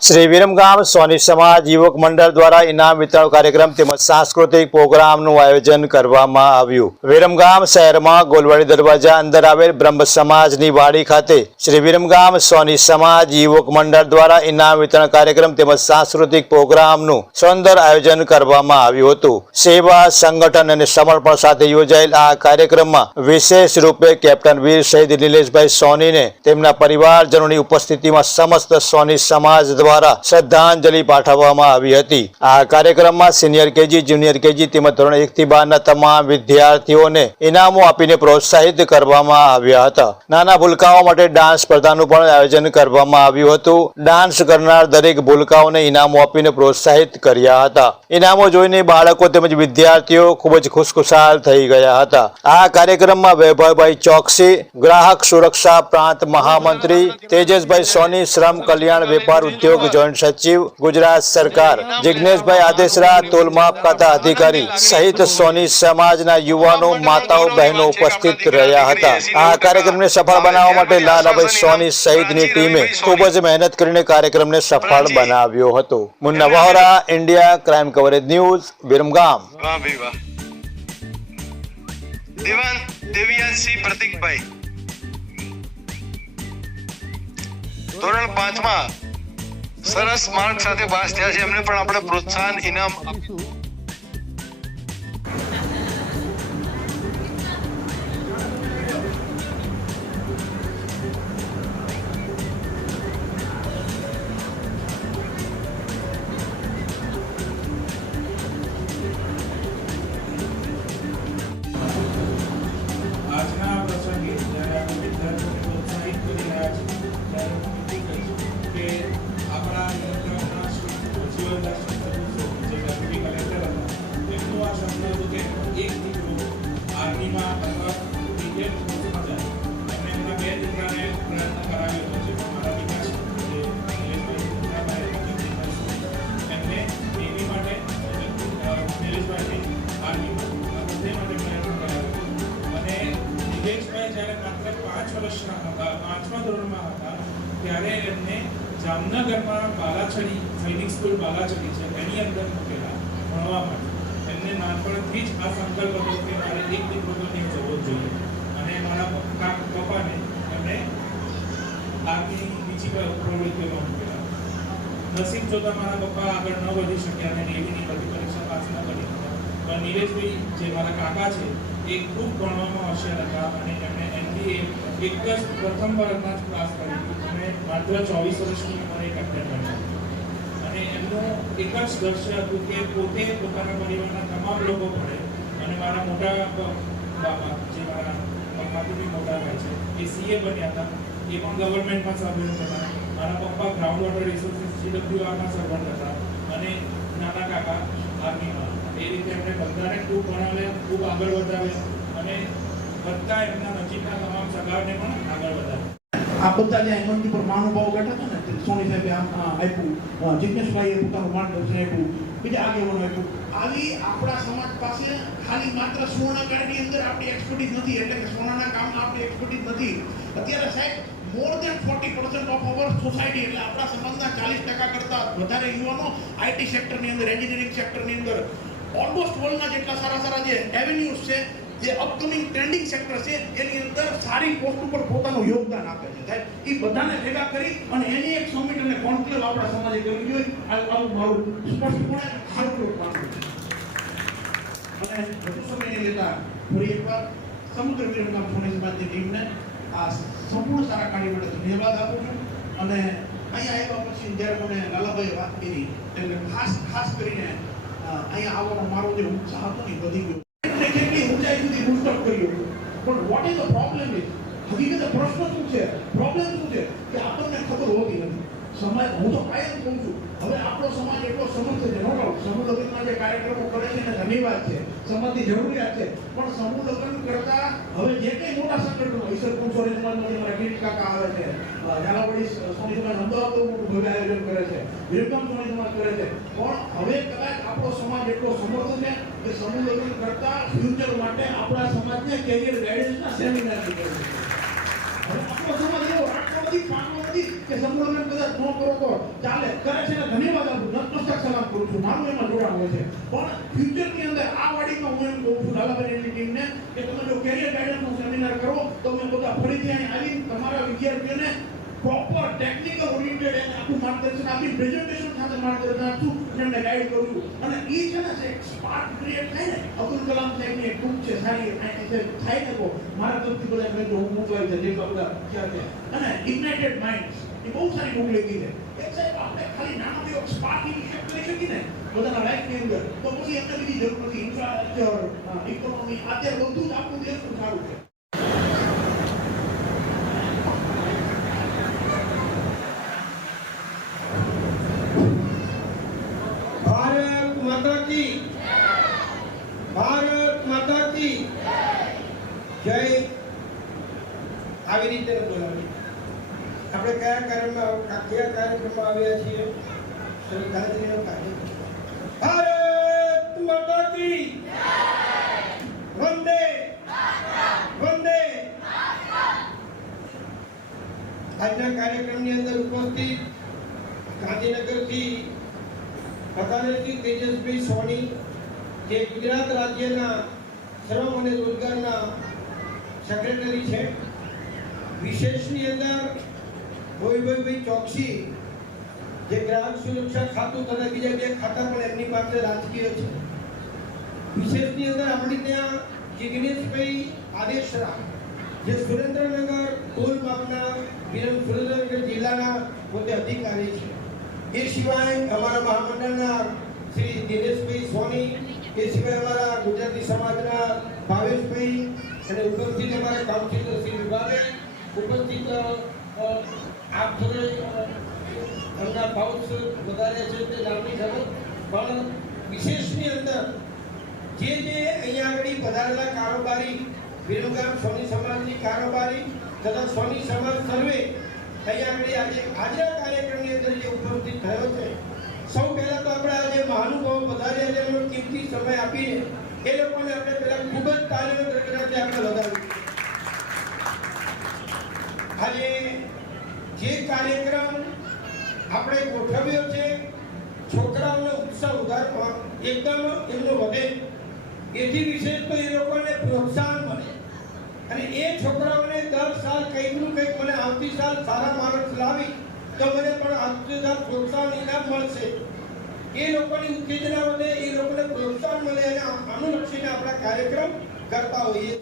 શ્રી વિરમગામ સોની સમાજ યુવક મંડળ દ્વારા ઇનામ વિતરણ કાર્યક્રમ તેમજ સાંસ્કૃતિક પ્રોગ્રામનું આયોજન કરવામાં આવ્યું. વિરમગામ શહેરમાં ગોલવાડી દરવાજા અંદર આવેલ બ્રહ્મ સમાજની વાડી ખાતે શ્રી વિરમગામ સોની સમાજ યુવક મંડળ દ્વારા ઇનામ વિતરણ કાર્યક્રમ તેમજ સાંસ્કૃતિક પ્રોગ્રામનું સુંદર આયોજન કરવામાં આવ્યું હતું. સેવા, સંગઠન અને સમર્પણ સાથે યોજાયેલ આ કાર્યક્રમમાં વિશેષ રૂપે કેપ્ટન વીર શહીદ નિલેશભાઈ સોનીને તેમના પરિવારજનોની ઉપસ્થિતિમાં સમસ્ત સોની સમાજ દ્વારા શ્રદ્ધાંજલિ પાઠવવામાં આવી હતી. આ કાર્યક્રમમાં સિનિયર કેજી, જુનિયર કેજી તેમજ ધોરણ એક થી બારના તમામ વિદ્યાર્થીઓને ઇનામો આપીને પ્રોત્સાહિત કરવામાં આવ્યા હતા. નાના ભૂલકાઓ માટે ડાન્સ સ્પર્ધાનું પણ આયોજન કરવામાં આવ્યું હતું. ડાન્સ કરનાર દરેક ભૂલકાઓને ઇનામો આપીને પ્રોત્સાહિત કર્યા હતા. ઇનામો જોઈને બાળકો તેમજ વિદ્યાર્થીઓ ખૂબ જ ખુશખુશાલ થઈ ગયા હતા. આ કાર્યક્રમમાં વૈભવભાઈ ચોકસી, ગ્રાહક સુરક્ષા પ્રાંત મહામંત્રી, તેજસભાઈ સોની, શ્રમ કલ્યાણ વેપાર ઉદ્યોગ જોઈન્ટ સચિવ ગુજરાત સરકાર જિજ્ઞેશભાઈ આદેશરા તોલમાપ ખાતા અધિકારી સહિત સોની સમાજના યુવાનો, માતાઓ, બહેનો ઉપસ્થિત રહ્યા હતા. આ કાર્યક્રમને સફળ બનાવવા માટે લાલાભાઈ સોની સહિતની ટીમે ખૂબ જ મહેનત કરીને કાર્યક્રમને સફળ બનાવ્યો હતો. Munna India crime coverage news, Viramgam. Pratikbhai. ધોરણ પાંચમાં સરસ માર્ક સાથે પાસ થયા છે. એમને પણ આપણે પ્રોત્સાહન ઇનામ એમના બે દીકરાને પ્રયત્ન કરાવ્યો હતો એમને નેવી માટે અને નિલેશભાઈને તે માટે પ્રયત્ન કરાવ્યો અને નિલેશભાઈ જ્યારે માત્ર પાંચ વર્ષના હતા પાંચમા ધોરણમાં હતા ત્યારે એમને જામનગરમાં બાલાછડી સૈનિક સ્કૂલ બાલાછડી છે એની અંદર મૂકેલા ભણવા માટે એમને નાનપણથી જ આ સંકલ્પ હતો કે મારે એક દીકરો તો જ જોઈએ અને મારા પપ્પા પપ્પાને એમણે આર્મીની બીજી પ્રવૃત્તિઓમાં મૂકેલા નસીબ જોતા મારા પપ્પા આગળ ન વધી શક્યા અને નેવીની બધી પરીક્ષા પાસ ન કરી. પણ નીરજભાઈ જે મારા કાકા છે, એ ખૂબ ભણવામાં હોશિયાર હતા અને એમણે એમબીએ એક જ પ્રથમ વર્ષમાં જ પાસ કરી અને માત્ર ચોવીસ વર્ષની ઉંમરે કેપ્ટન બન્યા. અને એમનું એક જ દર્શ્ય હતું કે પોતે પોતાના પરિવારના તમામ લોકો ભણે. અને મારા મોટા બાબા જે મારા બી મોટા ભાઈ છે, એ સીએ બન્યા હતા. એ પણ ગવર્મેન્ટમાં સભ્ય હતા. મારા પપ્પા ગ્રાઉન્ડ વોટર રિસોર્સિસ જીડબ્લ્યુઆરમાં સર્વન્ટ હતા અને નાના કાકા આર્મીમાં. એ રીતે એમણે બધાને ખૂબ ભણાવ્યા, ખૂબ આગળ વધાવ્યા અને બધા એમના નજીકના તમામ સગાને પણ આગળ વધાવ્યા આ બધા જે હેમંતી પર મહાનુભાવો બેઠા હતા ને સોની સાહેબે આપ્યું. જિજ્ઞેશભાઈએ પોતાનું માર્ગદર્શન આપ્યું, બીજા આગેવાનો આપ્યું. આવી આપણા સમાજ પાસે ખાલી માત્ર સુવર્ણકારની અંદર આપણી એક્સપર્ટીઝ નથી, એટલે કે સોનાના કામમાં આપણી એક્સપર્ટીઝ નથી. અત્યારે સાહેબ more than forty percent of our society એટલે આપણા સમાજના ચાલીસ ટકા કરતાં વધારે યુવાનો આઈટી સેક્ટરની અંદર એન્જિનિયરિંગ સેક્ટરની અંદર ઓલમોસ્ટ વર્લ્ડના જેટલા સારા સારા જે એવેન્યુઝ છે જે અપકમિંગ ટ્રેન્ડિંગ સેક્ટર છે, એની અંદર સારી પોસ્ટ ઉપર પોતાનું યોગદાન આપે છે. સાહેબ એ બધાને ભેગા કરી અને એની એક સમિટ અને કોન્ક્લેવ આપણા સમાજે કરવી જોઈએ. આવું મારું સ્પષ્ટપણે હાર્દિક માનવું છે. અને વધુ સમયને લેતા ફરી એકવાર સમગ્ર વિરમગામ સોની સમાજની ટીમને આ સંપૂર્ણ સારા કાર્ય માટે ધન્યવાદ આપું છું. અને અહીંયા આવ્યા પછી જ્યારે મને લાલાભાઈએ વાત કરી એટલે ખાસ ખાસ કરીને અહીંયા આવવાનો મારો જે ઉત્સાહ હતો ને વધી ગયો. એટલે કેટલી ઊંચાઈ સુધી બુસ્ટઅપ કર્યું. પણ what is the problem is હકીકતે પ્રશ્ન શું છે? પ્રોબ્લેમ શું છે? કે આપણને ખબર હોતી નથી. સમાજ હું તો કાયમ કહું છું, હવે આપણો સમાજ એટલો સમર્થ છે નો ડાઉટ સમૂહ લગ્નના જે કાર્યક્રમો કરે છે એને ધન્યવાદ છે. સમાજની જરૂરિયાત છે પણ સમૂહ લગ્ન કરતા હવે જે કંઈ મોટા સંગઠનો, ઈશ્વર સોની સમાજમાંથી મારા કીર્તિ કાકા આવે છે ઝાલાવાડી સોની સમાજ અમદાવાદ મોટું ભવ્ય આયોજન કરે છે વિરકમ સોની સમાજ કરે છે. પણ હવે કદાચ આપણો સમાજ એટલો સમર્થ છે કે સમૂહ લગ્ન કરતા ફ્યુચર માટે આપણા સમાજને કેરિયર ગાઈડન્સના સેમિનાર કરે છે હવે આપણો સમાજ એવો આટલો બધી પાકવો નથી કે સંપૂર્ણ કદાચ ન કરો તો ચાલે. કરે છે ને ધન્યવાદ આપું નતમસ્તક સલામ કરું છું. મારું એમાં જોડાણ હોય છે. પણ ફ્યુચરની અંદર આ વાડીમાં હું એમ કહું છું લાલાભાઈની ટીમને, કે તમે જો કેરિયર ગાઈડન્સનો સેમિનાર કરો, તો અમે બધા ફરીથી અહીં આવીને તમારા વિદ્યાર્થીઓને પ્રોપર ટેકનિકલ ઓરિએન્ટેડ એને આખું માર્ગદર્શન આપી પ્રેઝન્ટેશન સાથે માર્ગદર્શન આપશું એમને ગાઈડ કરું અને એ છે ને એક સ્પાર્ક ક્રિએટ થાય ને, અબ્દુલ કલામ સાહેબની એક બુક છે, સારી થાય ને તો મારા તરફથી બધા મેં હું મોકલાવી છે જેટલા બધા અને ઇગ્નાઇટેડ માઇન્ડ્સ એ બહુ સારી બુક લખી છે. એક સાહેબ, આપણે ખાલી નાનો સ્પાર્ક ઇનિશિયેટ કરી શકીએ ને, બધાના લાઈફની અંદર, તો પછી એમને બીજી જરૂર નથી. ઇન્ફ્રાસ્ટ્રક્ચર ઇકોનોમી અત્યારે બધું જ આપણું દેશનું સારું છે. ભારત માતા કી ભારત માતા કી જય આવી રીતે બોલાવી આપણે કયા કાર્યમાં આ કયા કાર્યક્રમમાં આવ્યા છીએ? શ્રી ગાંધીજીનો કાર્ય. ભારત માતા કી! વંદે! વંદે! આજના કાર્યક્રમની અંદર ઉપસ્થિત ગાંધીનગરથી પ્રધાનમંત્રી તેજસભાઈ સોની જે ગુજરાત રાજ્યના શ્રમ અને રોજગારના સેક્રેટરી છે. વિશેષની અંદર ભોઈભાઈ ચોકસી જે ગ્રાહક સુરક્ષા ખાતું તથા બીજા બે ખાતા પણ એમની પાસે રાજકીય છે. વિશેષની અંદર આપણી ત્યાં જિગ્નેશભાઈ આદેશરા જે સુરેન્દ્રનગર, ટોલ માપના વિરમ સુરેન્દ્રનગર જિલ્લાના પોતે અધિકારી છે. એ સિવાય અમારા મહામંડળના શ્રી દિનેશભાઈ સોની, એ સિવાય અમારા ગુજરાતી સમાજના ભાવેશભાઈ અને ઉપસ્થિત અમારા કાઉન્સિલર શ્રી વિભાગે ઉપસ્થિત આપ સૌએ એમના ભાવ વધારે છે તે નામની ખબર પણ વિશેષની અંદર જે જે અહીંયા આગળ પધારેલા કારોબારી વિરુગામ સોની સમાજની કારોબારી તથા સોની સમાજ સર્વે આજે જે કાર્યક્રમ આપણે ગોઠવ્યો છે, છોકરાઓનો ઉત્સાહ ઉધારવા એકદમ એમનો વધે. એથી વિશેષ તો એ લોકોને પ્રોત્સાહન મળે. અને એ છોકરાઓને દર સાલ કંઈકનું કંઈક મને આવતી સાલ સારા માર્ક્સ લાવી, તો મને પણ આવતી સાલ પ્રોત્સાહન ઇનામ મળશે. એ લોકોની ઉત્તેજના વધે એ લોકોને પ્રોત્સાહન મળે અને અનુલક્ષીને આપણા કાર્યક્રમ કરતા હોઈએ